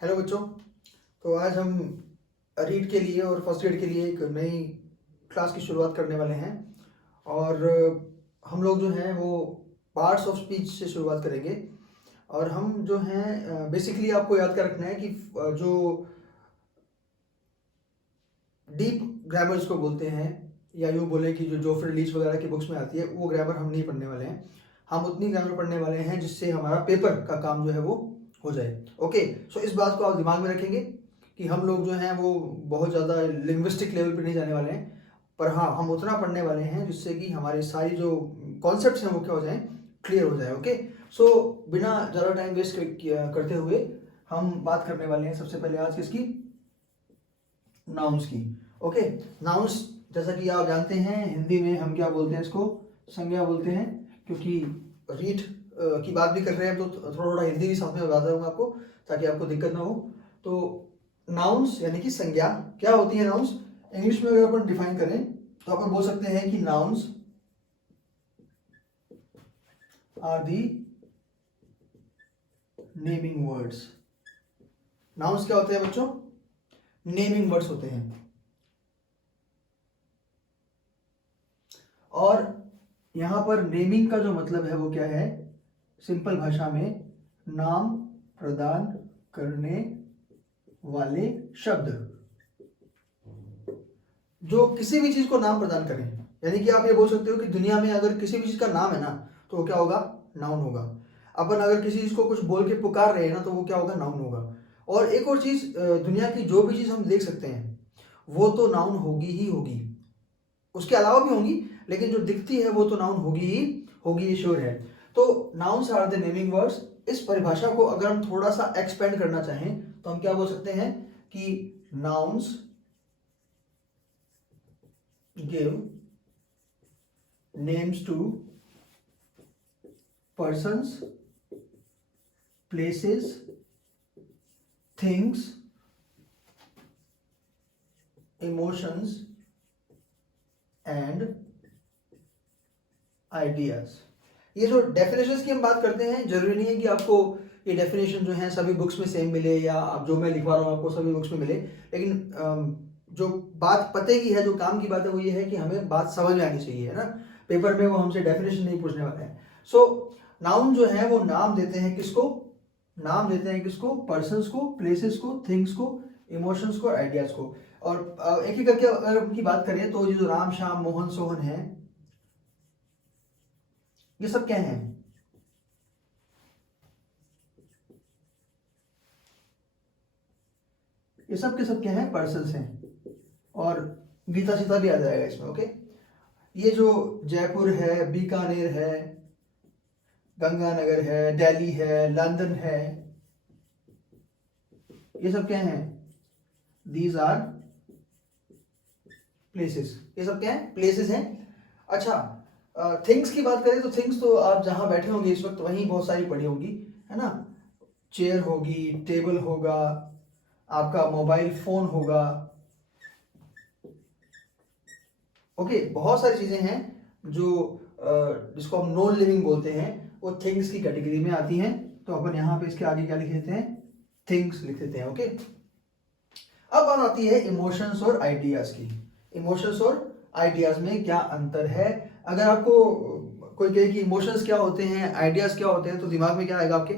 Hello बच्चों। तो आज हम रीड के लिए और फर्स्ट एड के लिए एक नई क्लास की शुरुआत करने वाले हैं। और हम लोग जो हैं वो पार्ट्स ऑफ स्पीच से शुरुआत करेंगे। और हम जो हैं बेसिकली आपको याद कर रखना है कि जो डीप ग्रामर्स को बोलते हैं, या यूँ बोले कि जो जोफ्रे लीच वगैरह की बुक्स में आती है, वो ग्रामर हम नहीं पढ़ने वाले हैं। हम उतनी ग्रामर पढ़ने वाले हैं जिससे हमारा पेपर का काम जो है वो हो जाए। ओके, सो इस बात को आप दिमाग में रखेंगे कि हम लोग जो हैं वो बहुत ज़्यादा लिंग्विस्टिक लेवल पर नहीं जाने वाले हैं, पर हाँ हम उतना पढ़ने वाले हैं जिससे कि हमारी सारी जो कॉन्सेप्ट्स हैं वो क्या हो जाएं, क्लियर हो जाए। ओके, सो बिना ज़्यादा टाइम वेस्ट करते हुए हम बात करने वाले हैं सबसे पहले आज किसकी, नाउन्स की। ओके, नाउन्स जैसा कि आप जानते हैं हिंदी में हम क्या बोलते हैं, इसको संज्ञा बोलते हैं। क्योंकि रीड की बात भी कर रहे हैं तो थोड़ा थोड़ा हिंदी भी साथ में बता दूंगा आपको ताकि आपको दिक्कत ना हो। तो नाउन्स यानी कि संज्ञा क्या होती है। नाउन्स इंग्लिश में अगर अपन डिफाइन करें तो अपन बोल सकते हैं कि nouns are the naming words. Nouns क्या होते हैं बच्चों, नेमिंग वर्ड्स होते हैं। और यहां पर नेमिंग का जो मतलब है वो क्या है, सिंपल भाषा में नाम प्रदान करने वाले शब्द जो किसी भी चीज को नाम प्रदान करें। यानी कि आप ये बोल सकते हो कि दुनिया में अगर किसी भी चीज का नाम है ना तो वो क्या होगा, नाउन होगा। अपन अगर किसी चीज को कुछ बोल के पुकार रहे हैं ना तो वो क्या होगा, नाउन होगा। और एक और चीज, दुनिया की जो भी चीज हम देख सकते हैं वो तो नाउन होगी ही होगी, उसके अलावा भी होंगी, लेकिन जो दिखती है वो तो नाउन होगी ही होगी, ये श्योर है। तो nouns are the naming words. इस परिभाषा को अगर हम थोड़ा सा एक्सपेंड करना चाहें तो हम क्या बोल सकते हैं कि nouns give names to persons, places, things, emotions and ideas। ये जो डेफिनेशंस की हम बात करते हैं, जरूरी नहीं है कि आपको ये डेफिनेशन जो है सभी बुक्स में सेम मिले या आप जो मैं लिखवा रहा हूँ आपको सभी बुक्स में मिले, लेकिन जो बात पते की है, जो काम की बात है वो ये है कि हमें बात समझ में आनी चाहिए, है ना। पेपर में वो हमसे डेफिनेशन नहीं पूछने वाले हैं। सो नाउन जो है वो नाम देते हैं किसको, नाम देते हैं किसको, पर्सन्स को, प्लेसेस को, थिंग्स को, इमोशंस को, आइडियाज को। और एक एक करके अगर उनकी बात करें तो ये जो राम श्याम मोहन सोहन है, ये सब क्या हैं, ये सब के सब क्या हैं, पर्सन्स हैं। और गीता सीता भी आ जाएगा इसमें। ओके, ये जो जयपुर है, बीकानेर है, गंगानगर है, दिल्ली है, लंदन है, ये सब क्या हैं, दीज आर प्लेसेस। ये सब क्या है, प्लेसेस हैं। अच्छा, थिंग्स की बात करें तो थिंग्स तो आप जहां बैठे होंगे इस वक्त वहीं बहुत सारी पड़ी होंगी, है ना। चेयर होगी, टेबल होगा, आपका मोबाइल फोन होगा। ओके, बहुत सारी चीजें हैं जो जिसको हम नॉन लिविंग बोलते हैं, वो थिंग्स की कैटेगरी में आती हैं। तो अपन यहाँ पे इसके आगे क्या लिख देते हैं, थिंग्स लिख देते हैं। ओके, अब बात आती है इमोशंस और आइडियाज की। इमोशंस और आइडियाज में क्या अंतर है। अगर आपको कोई कहे कि इमोशंस क्या होते हैं, आइडियाज क्या होते हैं, तो दिमाग में क्या आएगा आपके,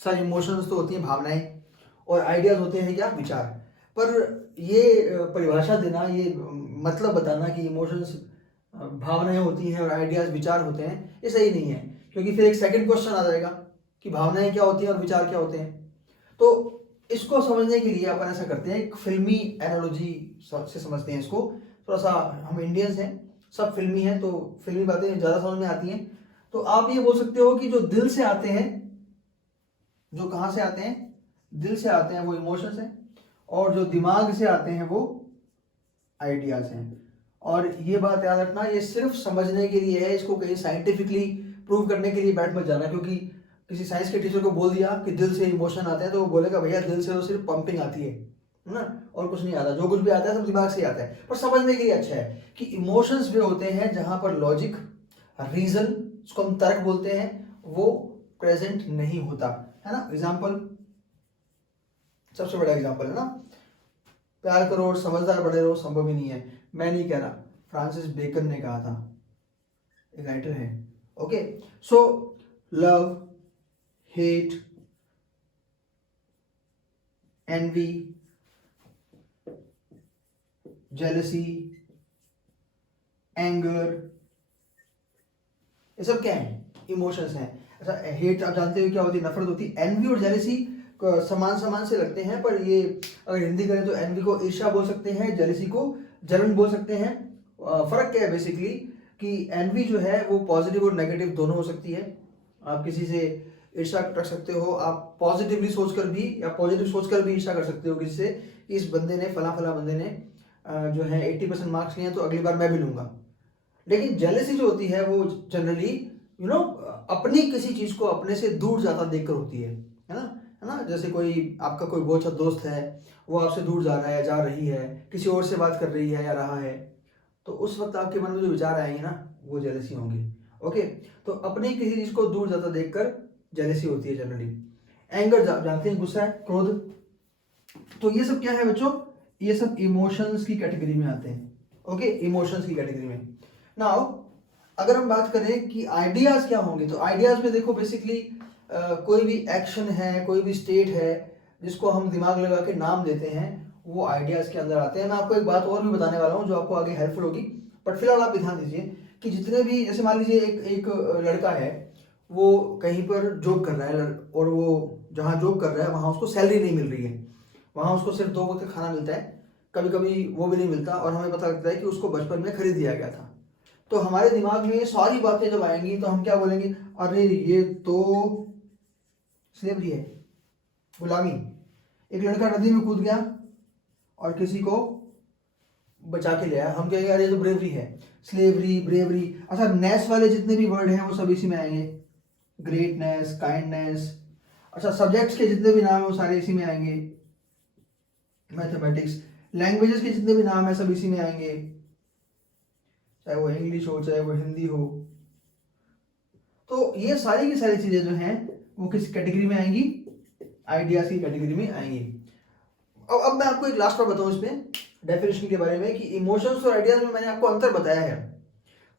सर इमोशंस तो होती हैं भावनाएं, और आइडियाज होते हैं क्या, विचार। पर ये परिभाषा देना, ये मतलब बताना कि इमोशंस भावनाएं होती हैं और आइडियाज विचार होते हैं, ये सही नहीं है। क्योंकि फिर एक सेकंड क्वेश्चन आ जाएगा कि भावनाएं क्या होती हैं और विचार क्या होते हैं। तो इसको समझने के लिए अपन ऐसा करते हैं, एक फिल्मी एनालॉजी से समझते हैं इसको। थोड़ा सा हम इंडियंस हैं, सब फिल्मी हैं, तो फिल्मी बातें ज़्यादा समझ में आती हैं। तो आप ये बोल सकते हो कि जो दिल से आते हैं, जो कहाँ से आते हैं, दिल से आते हैं, वो इमोशंस हैं। और जो दिमाग से आते हैं वो आइडियाज हैं। और ये बात याद रखना, ये सिर्फ समझने के लिए है, इसको कहीं साइंटिफिकली प्रूव करने के लिए बैठ मत जाना। क्योंकि किसी साइंस के टीचर को बोल दिया कि दिल से इमोशन आते हैं तो वो बोलेगा भैया दिल से तो सिर्फ पंपिंग आती है ना, और कुछ नहीं आता। जो कुछ भी आता है सब दिमाग से ही आता है। पर समझने के लिए अच्छा है कि इमोशंस वे होते हैं जहां पर लॉजिक, रीजन, उसको हम तर्क बोलते हैं, वो प्रेजेंट नहीं होता, है ना। एग्जाम्पल, सबसे बड़ा एग्जाम्पल है ना। प्यार करो और समझदार बने रहो संभव ही नहीं है, मैं नहीं कह रहा, फ्रांसिस बेकन ने कहा था, एक राइटर है। Okay, so love, hate, envy, jealousy, anger, ये सब क्या है? इमोशंस हैं। अच्छा, हेट आप जानते हो क्या होती है? नफरत होती है। एनवी और जेलसी समान समान से लगते हैं, पर ये अगर हिंदी करें तो एनवी को ईर्ष्या बोल सकते हैं, जेलसी को जलन बोल सकते हैं। फर्क क्या है बेसिकली कि एनवी जो है वो पॉजिटिव और नेगेटिव दोनों हो सकती है। आप किसी से ईर्ष्या रख सकते हो, आप पॉजिटिवली सोचकर भी या पॉजिटिव सोचकर भी ईर्ष्या कर सकते हो किसी से, इस बंदे ने फला फला बंदे ने जो है 80% मार्क्स लिए हैं तो अगली बार मैं भी लूंगा। लेकिन जेलसी जो होती है वो जनरली अपनी किसी चीज को अपने से दूर जाता देखकर होती है ना, है ना। जैसे कोई आपका कोई बहुत अच्छा दोस्त है, वो आपसे दूर जा रहा है, जा रही है, किसी और से बात कर रही है या रहा है, तो उस वक्त आपके मन में जो विचार आएंगे ना वो जेलसी होंगे। ओके, तो अपनी किसी चीज को दूर जाता देखकर जेलसी होती है जनरली। एंगर जानते हैं, गुस्सा है, क्रोध। तो ये सब क्या है बच्चों? ये सब इमोशंस की कैटेगरी में आते हैं। ओके, इमोशंस की कैटेगरी में। नाउ अगर हम बात करें कि आइडियाज क्या होंगे, तो आइडियाज में देखो बेसिकली कोई भी एक्शन है, कोई भी स्टेट है जिसको हम दिमाग लगा के नाम देते हैं, वो आइडियाज के अंदर आते हैं। मैं आपको एक बात और भी बताने वाला हूँ जो आपको आगे हेल्पफुल होगी, बट फिलहाल आप ध्यान दीजिए कि जितने भी, जैसे मान लीजिए एक लड़का है, वो कहीं पर जॉब कर रहा है और वो जहाँ जॉब कर रहा है वहाँ उसको सैलरी नहीं मिल रही है, वहाँ उसको सिर्फ 2 वक्त का खाना मिलता है, कभी कभी वो भी नहीं मिलता, और हमें पता लगता है कि उसको बचपन में खरीद दिया गया था। तो हमारे दिमाग में सारी बातें जब आएंगी तो हम क्या बोलेंगे? अरे ये तो स्लेवरी है, गुलामी। एक लड़का नदी में कूद गया और किसी को बचा के ले आया, हम कहेंगे अरे ये तो ब्रेवरी है। Slavery, bravery. अच्छा, नेस वाले जितने भी वर्ड हैं वो सब इसी में आएंगे, ग्रेटनेस, काइंडनेस। अच्छा, सब्जेक्ट्स के जितने भी नाम है वो सारे इसी में आएंगे, मैथमेटिक्स। लैंग्वेजेस के जितने भी नाम है सब इसी में आएंगे, चाहे वो इंग्लिश हो चाहे वो हिंदी हो। तो ये सारी की सारी चीजें जो हैं वो किस कैटेगरी में आएंगी? आइडियाज की कैटेगरी में आएंगी। अब मैं आपको एक लास्ट बार बताऊं इसमें डेफिनेशन के बारे में कि इमोशंस और आइडियाज में मैंने आपको अंतर बताया है,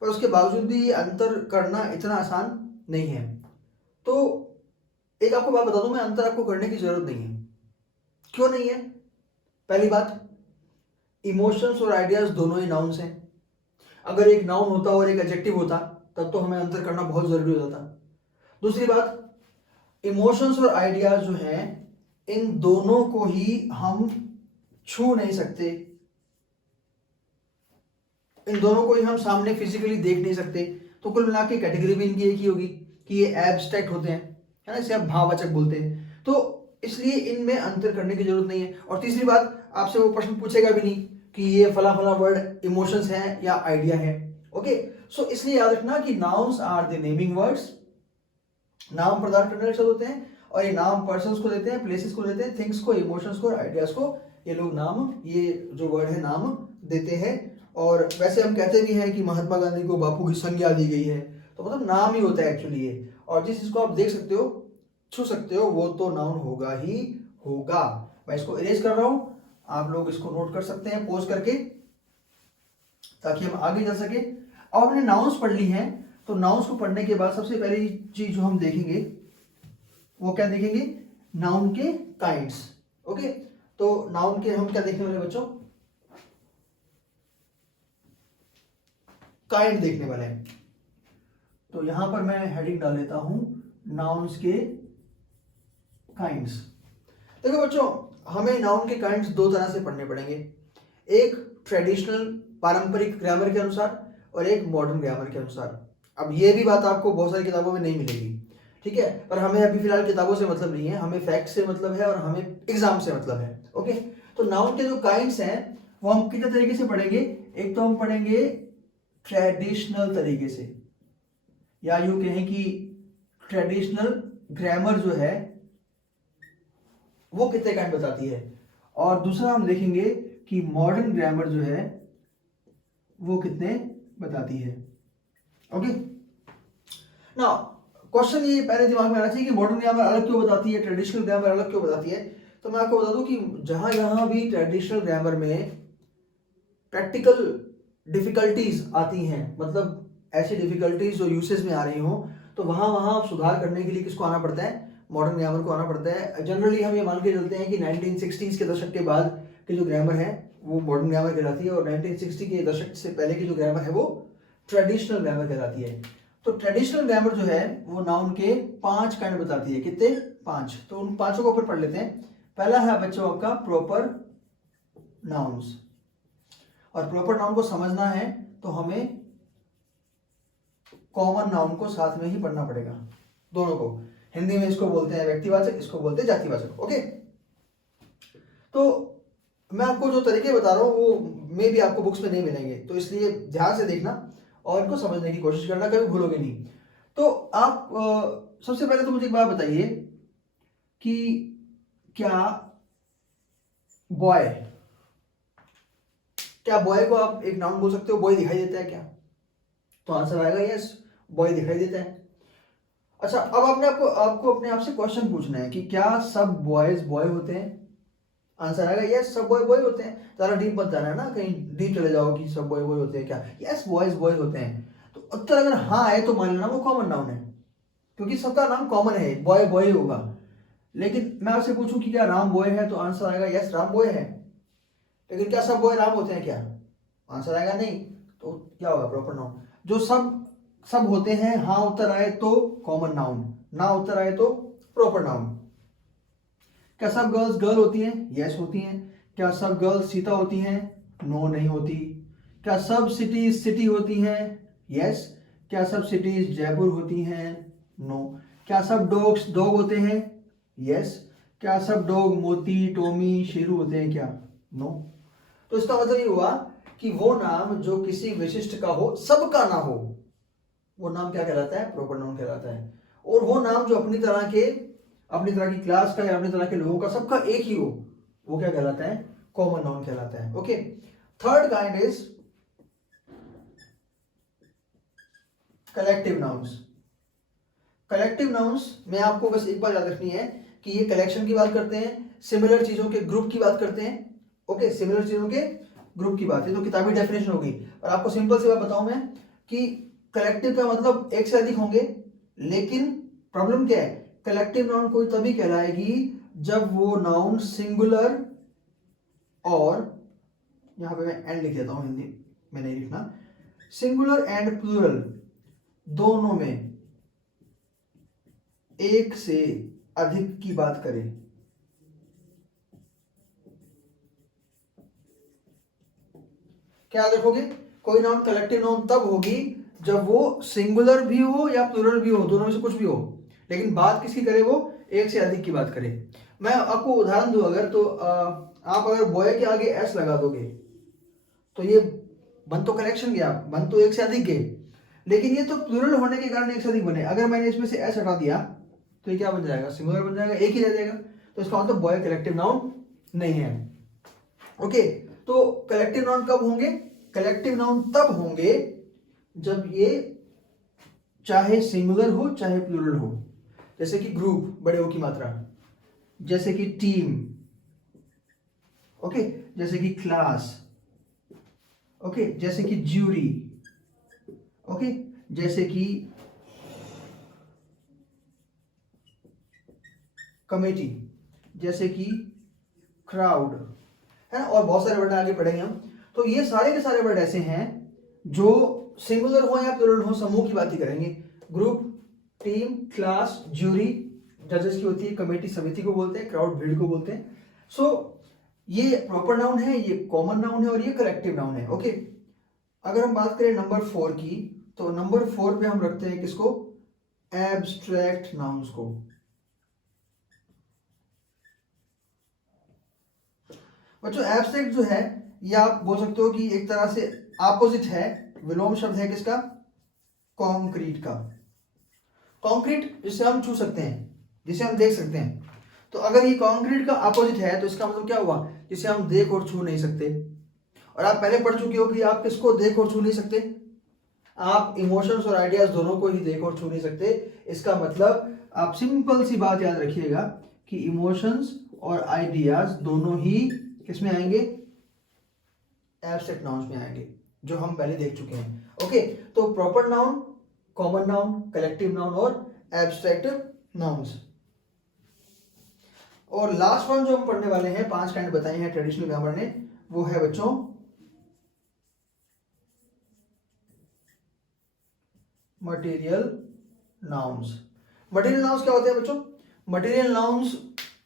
पर उसके बावजूद भी ये अंतर करना इतना आसान नहीं है। तो एक आपको बात बता दूं, मैं अंतर आपको करने की जरूरत नहीं है। क्यों नहीं है? पहली बात, इमोशंस और आइडियाज दोनों ही नाउन्स हैं। अगर एक नाउन होता और एक एडजेक्टिव होता तब तो हमें अंतर करना बहुत जरूरी हो जाता। दूसरी बात, इमोशंस और आइडियाज जो हैं इन दोनों को ही हम छू नहीं सकते, इन दोनों को ही हम सामने फिजिकली देख नहीं सकते। तो कुल मिला के कैटेगरी भी इनकी एक ही होगी कि ये एब्स्ट्रैक्ट होते हैं, है ना, इसे हम भाववाचक बोलते हैं। तो इसलिए इनमें अंतर करने की जरूरत नहीं है। और तीसरी बात, आपसे वो प्रश्न पूछेगा भी नहीं कि ये फला फला वर्ड इमोशंस है या आइडिया है। ओके, सो इसलिए याद रखना कि nouns are the naming words, नाम प्रदान करने वाले शब्द होते हैं, और ये नाम पर्सन्स को देते हैं, प्लेसेस को देते हैं, थिंग्स को, इमोशंस को और आइडियाज को ये लोग नाम, ये जो वर्ड है नाम देते हैं। और वैसे हम कहते भी हैं कि महात्मा गांधी को बापू की संज्ञा दी गई है, तो मतलब नाम ही होता है एक्चुअली ये। और जिस चीज को आप देख सकते हो, छू सकते हो, वो तो नाउन होगा ही होगा। मैं इसको इरेज कर रहा हूं, आप लोग इसको नोट कर सकते हैं पॉज करके, ताकि हम आगे जा सके। अब हमने नाउन्स पढ़ ली हैं, तो नाउन्स को पढ़ने के बाद सबसे पहली चीज जो हम देखेंगे वो क्या देखेंगे? नाउन के काइंड्स। ओके, तो नाउन के हम क्या देखने वाले बच्चों? काइंड देखने वाले हैं। तो यहां पर मैं हेडिंग डाल लेता हूं, नाउन्स के काइंड्स। देखो बच्चों, हमें नाउन के काइंड्स 2 तरह से पढ़ने पड़ेंगे, एक ट्रेडिशनल पारंपरिक ग्रामर के अनुसार और एक मॉडर्न ग्रामर के अनुसार। अब ये भी बात आपको बहुत सारी किताबों में नहीं मिलेगी, ठीक है, पर हमें अभी फिलहाल किताबों से मतलब नहीं है, हमें फैक्ट से मतलब है और हमें एग्जाम से मतलब है। ओके, तो नाउन के जो काइंड्स हैं वो हम कितने तरीके से पढ़ेंगे? एक तो हम पढ़ेंगे ट्रेडिशनल तरीके से, या यूं कहें कि ट्रेडिशनल ग्रामर जो है वो कितने काइंड बताती है, और दूसरा हम देखेंगे कि मॉडर्न ग्रामर जो है वो कितने बताती है। ओके, नाउ क्वेश्चन ये पहले दिमाग में आना चाहिए कि मॉडर्न ग्रामर अलग क्यों बताती है, ट्रेडिशनल ग्रामर अलग क्यों बताती है। तो मैं आपको बता दूं कि जहां जहां भी ट्रेडिशनल ग्रामर में प्रैक्टिकल डिफिकल्टीज आती हैं, मतलब ऐसी डिफिकल्टीज जो यूसेज में आ रही हो, तो वहां वहां सुधार करने के लिए किसको आना पड़ता है, मॉडर्न ग्रामर को आना पड़ता है। जनरली हम ये मान के चलते हैं कि 1960s के दशक के बाद की जो ग्रामर है वो मॉडर्न ग्रामर कहलाती है, और 1960 के दशक से पहले की जो ग्रामर है वो ट्रेडिशनल ग्रामर कहलाती है। तो ट्रेडिशनल ग्रामर जो है वो नाउन के 5 काइंड बताती है। कितने? 5। तो उन 5 को ऊपर पढ़ लेते हैं। पहला है बच्चों आपका प्रॉपर नाउन्स, और प्रॉपर नाउन को समझना है तो हमें कॉमन नाउन को साथ में ही पढ़ना पड़ेगा, दोनों को। हिंदी में इसको बोलते हैं व्यक्तिवाचक, इसको बोलते हैं जातिवाचक। ओके, तो मैं आपको जो तरीके बता रहा हूं वो मे भी आपको बुक्स में नहीं मिलेंगे, तो इसलिए ध्यान से देखना और इनको समझने की कोशिश करना, कभी भूलोगे नहीं। तो आप सबसे पहले तो मुझे एक बात बताइए कि क्या बॉय, क्या बॉय को आप एक नाउन बोल सकते हो? बॉय दिखाई देता है क्या? तो आंसर आएगा यस, बॉय दिखाई देता है। अच्छा, अब आपको अपने आप से क्वेश्चन पूछना है कि क्या सब बॉयज बॉय होते हैं? आंसर आएगा यस, सब बॉय बॉय होते हैं। ज़्यादा डीप मत जाना है ना, कहीं डीप चले जाओ कि सब बॉय बॉय होते हैं क्या। यस, बॉयज बॉय होते हैं। तो उत्तर अगर हाँ है तो मान लेना वो कॉमन नाउन है, क्योंकि सबका नाम कॉमन है, बॉय बॉय होगा। लेकिन मैं आपसे पूछूं कि क्या राम बॉय है, तो आंसर आएगा यस, राम बॉय है। लेकिन क्या सब बॉय राम होते हैं क्या? आंसर आएगा नहीं। तो क्या होगा? Proper noun. जो सब होते हैं, हाँ उत्तर आए तो कॉमन नाउन, ना उत्तर आए तो प्रॉपर नाउन। क्या सब गर्ल्स गर्ल होती हैं? यस होती हैं। क्या सब गर्ल्स सीता होती हैं? नो नहीं होती। क्या सब सिटीज सिटी होती हैं? यस। क्या सब सिटीज जयपुर होती हैं? नो। क्या सब डॉग्स डॉग होते हैं? यस। क्या सब डॉग मोती टोमी शेरू होते हैं क्या? नो। तो इसका मतलब ये हुआ कि वो नाम जो किसी विशिष्ट का हो, सबका ना हो, वो नाम क्या कहलाता है? प्रॉपर नाउन कहलाता है। और वो नाम जो अपनी तरह की क्लास का या अपनी तरह के लोगों का सबका एक ही हो, वो क्या कहलाता है? कॉमन नाउन कहलाता है। Okay, third kind is collective nouns. Collective nouns में आपको बस एक बात याद रखनी है कि ये कलेक्शन की बात करते हैं, सिमिलर चीजों के ग्रुप की बात करते हैं। ओके, सिमिलर चीजों के ग्रुप की बात है, तो किताबी डेफिनेशन होगी। और आपको सिंपल सी बात बताऊं मैं कि कलेक्टिव का मतलब एक से अधिक होंगे, लेकिन प्रॉब्लम क्या है? कलेक्टिव नाउन कोई तभी कहलाएगी जब वो नाउन सिंगुलर, और यहां पे मैं एंड लिख देता हूं, हिंदी में नहीं लिखना, सिंगुलर एंड प्लूरल दोनों में एक से अधिक की बात करें। क्या देखोगे? कोई नाउन कलेक्टिव नाउन तब होगी जब वो सिंगुलर भी हो या प्लूरल भी हो, दोनों में से कुछ भी हो, लेकिन बात किसकी करे? वो एक से अधिक की बात करे। मैं आपको उदाहरण दूं अगर, तो आप अगर बॉय के आगे एस लगा दोगे तो ये बन तो कलेक्शन गया, बन तो एक से अधिक गए, लेकिन ये तो प्लूरल होने के कारण एक से अधिक बने। अगर मैंने इसमें से एस हटा दिया तो ये क्या बन जाएगा? सिंगुलर बन जाएगा, एक ही रह जाएगा। तो इसका मतलब बॉय कलेक्टिव नाउन नहीं है। ओके, तो कलेक्टिव नाउन कब होंगे? कलेक्टिव नाउन तब होंगे जब ये चाहे सिंगुलर हो चाहे प्लूरल हो। जैसे कि ग्रुप, बड़े ओ की मात्रा, जैसे कि टीम, ओके, जैसे कि क्लास, ओके, जैसे कि ज्यूरी, ओके, जैसे कि कमेटी, जैसे कि क्राउड, है ना, और बहुत सारे वर्ड आगे पढ़ेंगे हम। तो ये सारे के सारे वर्ड ऐसे हैं जो सिंगुलर हो या प्लूरल हो, समूह की बात ही करेंगे। ग्रुप, टीम, क्लास, ज्यूरी जजेस की होती है, कमेटी समिति को बोलते हैं, क्राउड भीड़ को बोलते हैं। सो ये प्रॉपर नाउन है, ये कॉमन नाउन है, और ये कलेक्टिव नाउन है। ओके, अगर हम बात करें नंबर 4 की, तो नंबर 4 पे हम रखते हैं किसको? एब्स्ट्रैक्ट नाउन्स को। बच्चों एब्स्ट्रैक्ट जो है ये आप बोल सकते हो कि एक तरह से ऑपोजिट है, विलोम शब्द है किसका? कॉन्क्रीट का। कॉन्क्रीट जिसे हम छू सकते हैं, जिसे हम देख सकते हैं। तो अगर ये कॉन्क्रीट का अपोजिट है तो इसका मतलब क्या हुआ? जिसे हम देख और छू नहीं सकते। और आप पहले पढ़ चुके हो कि आप किसको देख और छू नहीं सकते? आप इमोशंस और आइडियाज दोनों को ही देख और छू नहीं सकते। इसका मतलब आप सिंपल सी बात याद रखिएगा कि इमोशंस और आइडियाज दोनों ही किस में आएंगे, एब्स्ट्रैक्ट नाउन्स में आएंगे, जो हम पहले देख चुके हैं। ओके, तो proper noun, common noun, collective noun और एब्स्ट्रैक्ट नाउन्स। और लास्ट वन जो हम पढ़ने वाले हैं, 5 काइंड बताए हैं ट्रेडिशनल ग्रामर ने, वो है बच्चों मटेरियल नाउन्स। मटेरियल नाउन्स क्या होते हैं बच्चों? मटेरियल नाउन्स,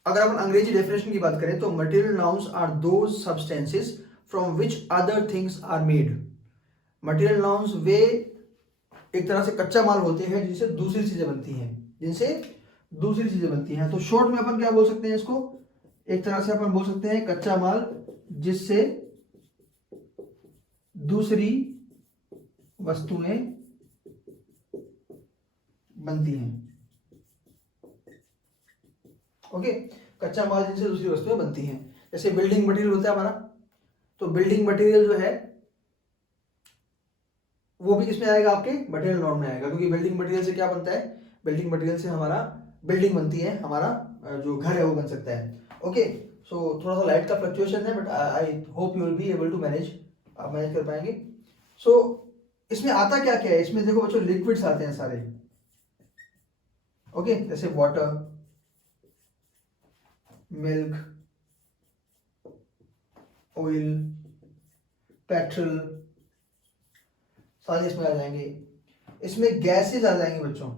अगर अपन अंग्रेजी डेफिनेशन की बात करें तो material nouns are those substances from which other things are made. Material nouns वे एक तरह से कच्चा माल होते हैं जिनसे दूसरी चीजें बनती हैं, जिनसे दूसरी चीजें बनती हैं। तो शॉर्ट में अपन क्या बोल सकते हैं इसको, एक तरह से अपन बोल सकते हैं कच्चा माल जिससे दूसरी वस्तुएं बनती हैं। ओके, कच्चा माल जिनसे दूसरी वस्तुएं बनती हैं। जैसे बिल्डिंग मटेरियल होता है हमारा, तो बिल्डिंग मटेरियल जो है वो भी किसमें आएगा, आपके मटेरियल नाउन में आएगा, क्योंकि बिल्डिंग मटेरियल से क्या बनता है, बिल्डिंग मटेरियल से हमारा बिल्डिंग बनती है, हमारा जो घर है वो बन सकता है। ओके, सो थोड़ा सा लाइट का फ्लक्चुएशन है, but I hope you will be able to manage, आप मैनेज कर पाएंगे। सो इसमें आता क्या क्या है, इसमें देखो बच्चों लिक्विड्स आते हैं सारे। ओके, जैसे वाटर, मिल्क, ऑयल, पेट्रोल, सारे इसमें आ जाएंगे। इसमें गैसेस आ जाएंगे बच्चों,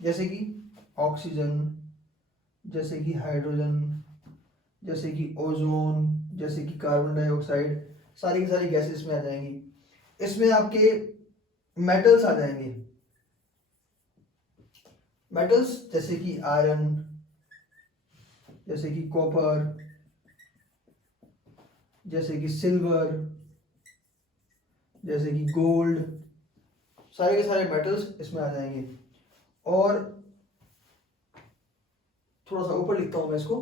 जैसे कि ऑक्सीजन, जैसे कि हाइड्रोजन, जैसे कि ओजोन, जैसे कि कार्बन डाइऑक्साइड, सारी की सारी गैसेस इसमें आ जाएंगी। इसमें आपके मेटल्स आ जाएंगे, मेटल्स जैसे कि आयरन, जैसे कि कॉपर, जैसे कि सिल्वर, जैसे कि गोल्ड, सारे के सारे मेटल्स इसमें आ जाएंगे। और थोड़ा सा ऊपर लिखता हूं मैं इसको,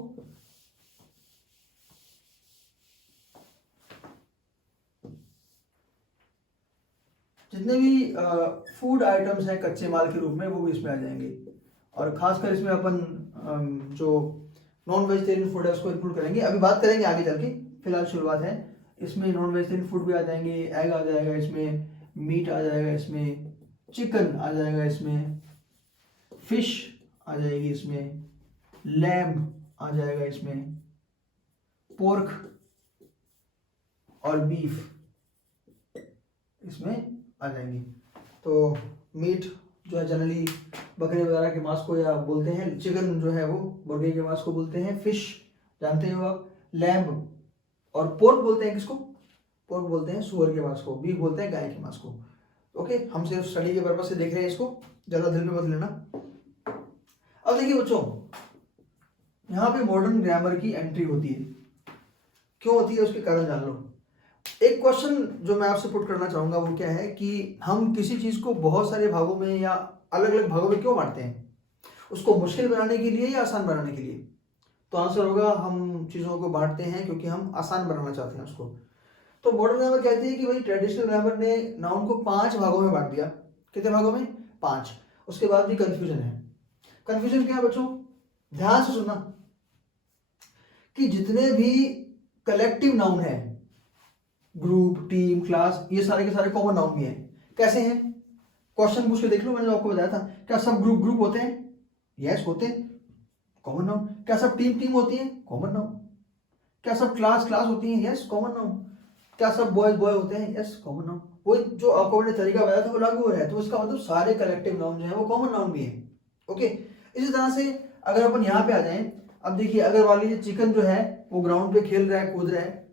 जितने भी फूड आइटम्स हैं कच्चे माल के रूप में वो भी इसमें आ जाएंगे। और खासकर इसमें अपन जो नॉन वेजिटेरियन फूड है उसको इंक्लूड करेंगे, अभी बात करेंगे आगे चल के, फिलहाल शुरुआत है। इसमें नॉन वेजिटेरियन फूड भी आ जाएंगे, एग आ जाएगा इसमें, मीट आ जाएगा इसमें, चिकन आ जाएगा इसमें, फिश आ जाएगी इसमें, लैम्ब आ जाएगा इसमें, पोर्क और बीफ इसमें आ जाएंगी। तो मीट जो है जनरली बकरे वगैरह के मांस को या बोलते हैं, चिकन जो है वो मुर्गे के मांस को बोलते हैं, फिश जानते हो आप, लैम्ब, और पोर्क बोलते हैं किसको, पोर्क बोलते हैं सुअर के मांस को, बीफ बोलते हैं गाय के मांस को। ओके, हम सिर्फ स्टडी के पर्पज से देख रहे हैं इसको, ज्यादा दिल पे मत लेना। अब देखिए बच्चों, यहाँ पे मॉडर्न ग्रामर की एंट्री होती है, क्यों होती है उसके कारण जान लो। एक क्वेश्चन जो मैं आपसे पुट करना चाहूंगा वो क्या है कि हम किसी चीज को बहुत सारे भागों में या अलग अलग भागों में क्यों बांटते हैं, उसको मुश्किल बनाने के लिए या आसान बनाने के लिए? तो आंसर होगा हम चीजों को बांटते हैं क्योंकि हम आसान बनाना चाहते हैं उसको। तो मॉडर्न ग्रामर कहती है कि भाई ट्रेडिशनल ग्रामर ने नाउन को 5 भागों में बांट दिया। कितने भागों में? 5। उसके बाद भी कंफ्यूजन है। कंफ्यूजन क्या है बच्चों, ध्यान से सुनना, कि जितने भी कलेक्टिव नाउन है, ग्रुप, टीम, क्लास, ये सारे के सारे कॉमन नाउन भी हैं। कैसे हैं? क्वेश्चन पूछ के देख लो, मैंने आपको बताया था। क्या सब ग्रुप ग्रुप होते हैं? यस होते हैं, कॉमन नाउन। क्या सब टीम टीम होती है? Common noun. क्या सब क्लास क्लास होती है? Yes, common noun. क्या सब बॉयज बॉय होते हैं? Yes, common noun. वो जो आपको मैंने तरीका बताया था वो लागू हो रहा है, तो इसका मतलब सारे कलेक्टिव नाउन जो है वो कॉमन नाउन भी है। ओके, इसी तरह से अगर अपन यहाँ पे आ जाए, अब देखिए अगर मान लीजिए चिकन जो है वो ग्राउंड पे खेल रहा है, कूद रहा है,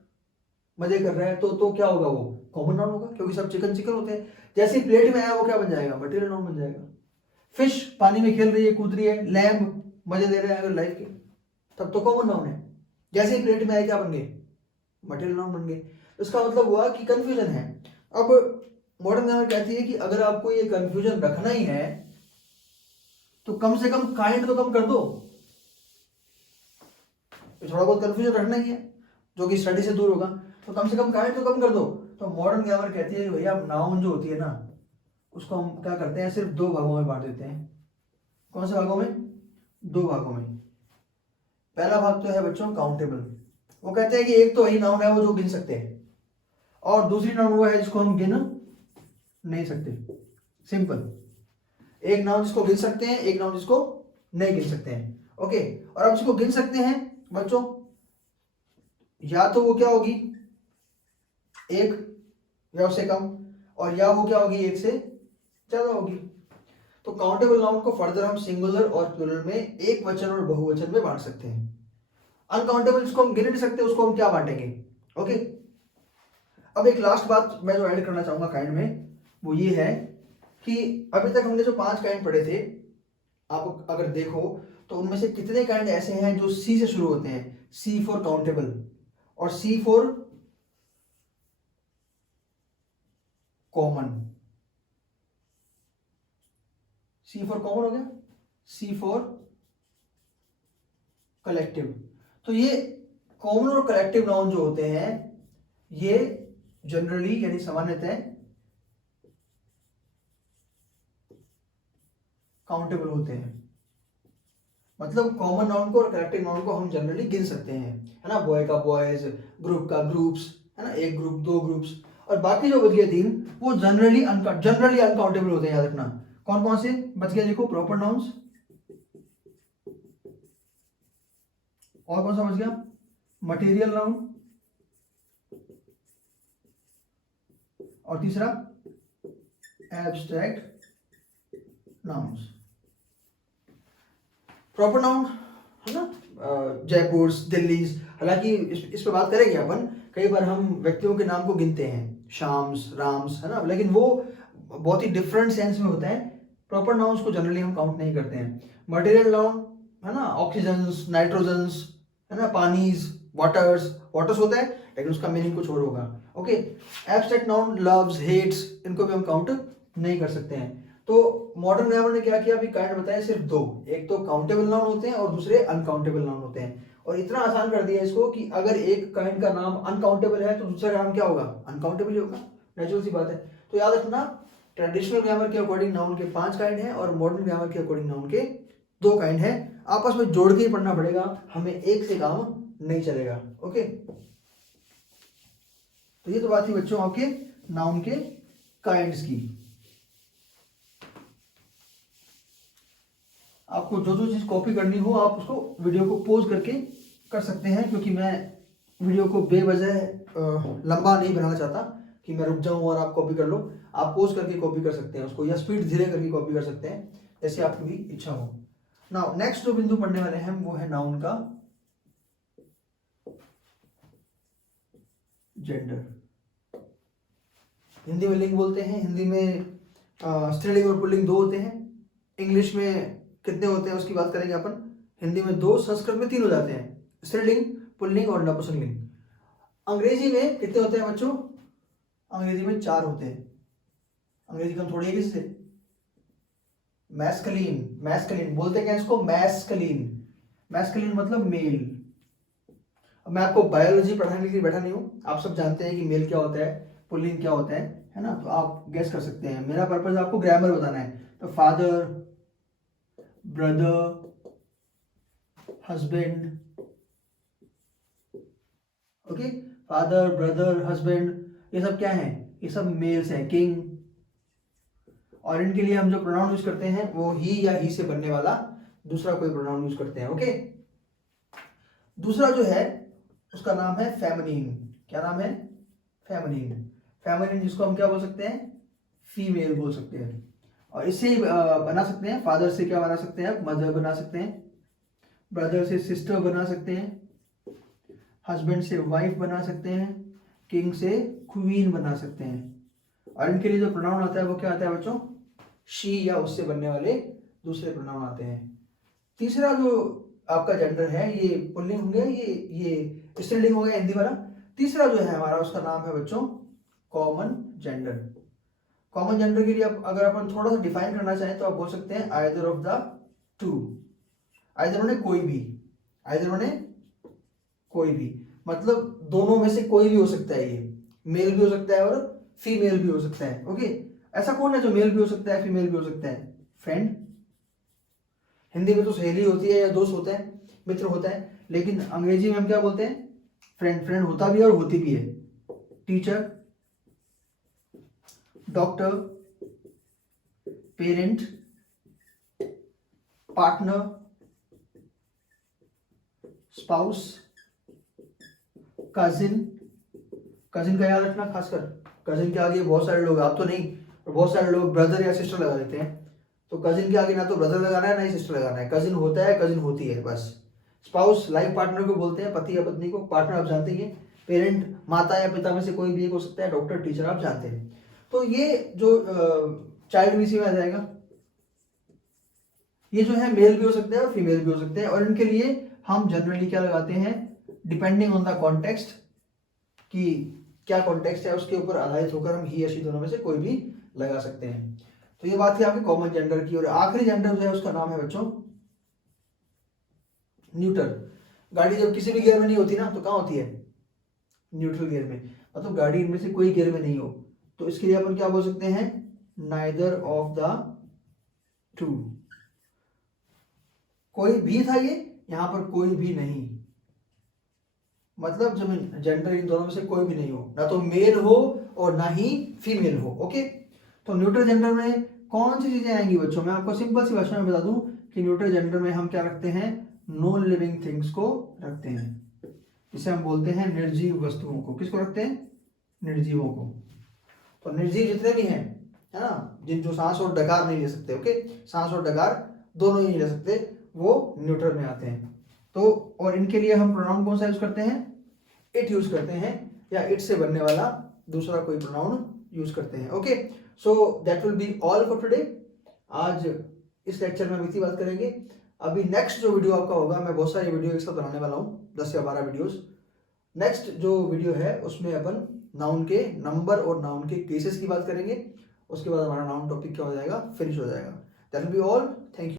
मजे कर रहा है, तो क्या होगा, वो कॉमन नाउन होगा, क्योंकि सब चिकन चिकन होते हैं। जैसे ही प्लेट में आया वो क्या बन जाएगा, मटेरियल नाउन बन जाएगा। फिश पानी में खेल रही है, कूद रही है, लैम्ब मजे दे रहे हैं अगर लाइफ के, तब तो कॉमन नाउन है। जैसे ही प्लेट में आए क्या बन गए, मटेरियल नाउन बन गए। इसका मतलब हुआ कि कंफ्यूजन है। अब मॉडर्न ग्रामर कहती है कि अगर आपको ये कंफ्यूजन रखना ही है तो कम से कम काइंड तो कम कर दो। थोड़ा बहुत कंफ्यूजन रखना ही है जो कि स्टडी से दूर होगा, तो कम से कम काइंड तो कम कर दो। तो मॉडर्न ग्रामर कहती है कि भैया नाउन जो होती है ना, उसको हम क्या करते हैं, सिर्फ 2 भागों में बांट देते हैं। कौन से भागों में? 2 भागों में। पहला भाग तो है बच्चों काउंटेबल। वो कहते हैं कि एक तो वही नाउन है वो जो गिन सकते हैं, और दूसरी नाउन वो है जिसको हम गिन नहीं सकते। सिंपल। एक नाउन जिसको गिन सकते हैं, एक नाउन जिसको नहीं गिन सकते हैं। ओके, और अब जिसको गिन सकते हैं बच्चों, या तो वो क्या होगी, एक या उससे कम, और या वो क्या होगी, एक से ज्यादा होगी। तो काउंटेबल नाउन को फर्दर हम सिंगुलर और प्लूरल में एक वचन और बहुवचन में बांट सकते हैं। अनकाउंटेबल जिसको हम गिन नहीं सकते उसको हम क्या बांटेंगे। ओके, अब एक लास्ट बात मैं जो ऐड करना चाहूंगा काइंड में, वो ये है कि अभी तक हमने जो 5 काइंड पढ़े थे, आप अगर देखो तो उनमें से कितने काइंड ऐसे हैं जो सी से शुरू होते हैं, सी फॉर काउंटेबल, और C for common. C for common हो गया, सी फॉर कलेक्टिव। तो ये कॉमन और कलेक्टिव नाउन जो होते हैं ये जनरली यानी सामान्यतः काउंटेबल होते हैं। मतलब कॉमन नाउन को और कलेक्टिव नाउन को हम जनरली गिन सकते हैं, है ना। बॉय का बॉयज, ग्रुप का ग्रुप्स, है ना, एक ग्रुप, 2 ग्रुप्स, और बाकी जो बच गए 3 वो जनरली अनकाउंटेबल होते हैं, याद रखना। कौन कौन से बच गए देखो, प्रॉपर नाउन्स, और कौन सा बच गया, मटेरियल नाउन, और तीसरा एब्स्ट्रैक्ट नाउन्स। प्रॉपर नाउन है ना, जयपुर, दिल्ली, हालांकि इस पे बात करेंगे अपन। कई बार हम व्यक्तियों के नाम को गिनते हैं, शाम्स, राम्स, है ना, लेकिन वो बहुत ही डिफरेंट सेंस में होता है। प्रॉपर नाउन्स को जनरली हम काउंट नहीं करते हैं। मटेरियल नाउन है ना, ऑक्सीजन्स, नाइट्रोजन्स, है ना, पानीज, वाटर्स होता है, लेकिन उसका मीनिंग कुछ और होगा। Okay, abstract noun, loves, hates, इनको भी हम काउंट नहीं कर सकते हैं। तो मॉडर्न ग्रामर ने क्या किया, अभी काइंड बताया सिर्फ 2, एक तो काउंटेबल नाउन होते हैं और दूसरे अनकाउंटेबल नाउन होते हैं। और इतना आसान कर दिया इसको कि अगर एक काइंड का नाम अनकाउंटेबल है तो दूसरा नाम क्या होगा, अनकाउंटेबल ही होगा। नेचुरल सी बात है। तो याद रखना, ट्रेडिशनल ग्रामर के अकॉर्डिंग नाउन के 5 काइंड हैं और मॉडर्न ग्रामर के अकॉर्डिंग नाउन के 2 काइंड हैं। आपस में जोड़ के ही पढ़ना पड़ेगा, हमें एक से काम नहीं चलेगा। ओके, तो ये तो बात थी बच्चों आपके नाउन के काइंड्स की। आपको जो जो चीज कॉपी करनी हो आप उसको वीडियो को पॉज करके कर सकते हैं, क्योंकि मैं वीडियो को बेवजह लंबा नहीं बनाना चाहता कि मैं रुक जाऊं और आप कॉपी कर लो। आप पॉज करके कॉपी कर सकते हैं उसको, या स्पीड धीरे करके कॉपी कर सकते हैं, जैसे आपकी भी इच्छा हो। नाउ नेक्स्ट जो बिंदु पढ़ने वाले हैं वो है नाउन का जेंडर। हिंदी में लिंग बोलते हैं, हिंदी में स्त्रीलिंग और पुल्लिंग 2 होते हैं। इंग्लिश में कितने होते हैं उसकी बात करेंगे अपन। हिंदी में 2, संस्कृत में 3 हो जाते हैं, स्त्रीलिंग, पुल्लिंग और नपुंसकलिंग। अंग्रेजी में कितने होते हैं बच्चों, अंग्रेजी में 4 होते हैं। अंग्रेजी कम थोड़ी है किससे, मैस्कुलिन बोलते हैं इसको, मैस्कुलिन मतलब मेल। अब मैं आपको बायोलॉजी पढ़ाने के लिए बैठा नहीं हूँ, आप सब जानते हैं कि मेल क्या होता है, पुल्लिंग क्या होता है ना, तो आप गेस कर सकते हैं। मेरा पर्पस आपको ग्रामर बताना है। तो father, brother, husband, okay, father, brother, husband, ये सब क्या है, ये सब मेल्स हैं, किंग। और इनके लिए हम जो प्रोनाउन यूज करते हैं वो ही या ही से बनने वाला दूसरा कोई प्रोनाउन यूज करते हैं। ओके, दूसरा जो है उसका नाम है फेमिनिन। क्या नाम है, फेमिनिन जिसको हम क्या बोल सकते हैं, फीमेल बोल सकते हैं। और इससे ही बना सकते हैं, फादर से क्या बना सकते हैं, मदर बना सकते हैं, ब्रदर से सिस्टर बना सकते हैं, हस्बैंड से वाइफ बना सकते हैं, किंग से क्वीन बना सकते हैं। और इनके लिए जो प्रोनाउन आता है वो क्या आता है बच्चों, शी या उससे बनने वाले दूसरे प्रोनाउन आते हैं। तीसरा जो आपका जेंडर है, ये पुल्लिंग हो गया, ये स्त्रीलिंग हो गया हिंदी वाला। तीसरा जो है हमारा उसका नाम है बच्चों कॉमन जेंडर। कॉमन जेंडर के लिए अगर अपन थोड़ा सा डिफाइन करना चाहें तो आप बोल सकते हैं either of the two, either होने कोई भी, आइदर होने कोई भी, मतलब दोनों में से कोई भी हो सकता है। ये मेल भी हो सकता है और फीमेल भी हो सकता है। ओके, ऐसा कौन है जो मेल भी हो सकता है फीमेल भी हो सकता है, फ्रेंड। हिंदी में तो सहेली होती है या दोस्त होता है, मित्र होता है, लेकिन अंग्रेजी में हम क्या बोलते हैं, फ्रेंड। फ्रेंड होता भी है और होती भी है। Teacher, doctor, parent, partner, spouse, cousin. Cousin का याद रखना, खासकर कजिन के आगे बहुत सारे लोग, आप तो नहीं, बहुत सारे लोग ब्रदर या सिस्टर लगा देते हैं। तो कजिन के आगे ना तो ब्रदर लगाना है ना ही सिस्टर लगाना है, कजिन होता है, कजिन होती है, बस। स्पाउस लाइफ पार्टनर को बोलते हैं, पति या पत्नी को। पार्टनर आप जानते ही हैं। पेरेंट माता या पिता में से कोई भी एक हो सकता है। डॉक्टर, टीचर आप जानते हैं। तो ये जो चाइल्ड भी इसी में आ जाएगा। ये जो है मेल भी हो सकते हैं और फीमेल भी हो सकते हैं, और इनके लिए हम जनरली क्या लगाते हैं, डिपेंडिंग ऑन द कॉन्टेक्स्ट, कि क्या कॉन्टेक्स्ट है उसके ऊपर आधारित होकर हम ही या शी दोनों में से कोई भी लगा सकते हैं। तो ये बात थी आपकी कॉमन जेंडर की। और आखिरी जेंडर जो है उसका नाम है बच्चों न्यूट्रल। गाड़ी जब किसी भी गियर में नहीं होती ना तो कहाँ होती है, न्यूट्रल गियर में, मतलब गाड़ी इनमें से कोई गियर में नहीं हो, तो इसके लिए अपन क्या बोल सकते हैं, नाइदर ऑफ द टू। कोई भी था ये, यहां पर कोई भी नहीं, मतलब जब जेंडर इन दोनों में से कोई भी नहीं हो, ना तो मेल हो और ना ही फीमेल हो। ओके, तो न्यूट्रल जेंडर में कौन सी चीजें आएंगी बच्चों, मैं आपको सिंपल सी भाषा में बता दूं कि न्यूट्रल जेंडर में हम क्या रखते हैं, नॉन लिविंग थिंग्स को रखते हैं। इसे हम बोलते हैं निर्जीव वस्तुओं को। किसको रखते हैं, निर्जीवों को। तो निर्जीव जितने भी हैं, है ना, जिन जो सांस और डकार नहीं ले सकते, ओके, सांस और डकार दोनों ही नहीं ले सकते, वो न्यूट्रल में आते हैं। तो और इनके लिए हम प्रोनाउन कौन सा यूज करते हैं, इट यूज करते हैं, या इट से बनने वाला दूसरा कोई प्रोनाउन यूज करते हैं। Okay, so that will be all for today. आज इस लेक्चर में हम इतनी बात करेंगे। अभी नेक्स्ट जो वीडियो आपका होगा, मैं बहुत सारी वीडियो एक साथ बनाने वाला हूँ, 10 या 12 वीडियोस। नेक्स्ट जो वीडियो है उसमें अपन नाउन के नंबर और नाउन के केसेस की बात करेंगे। उसके बाद हमारा नाउन टॉपिक क्या हो जाएगा, फिनिश हो जाएगा। That will be all. Thank you.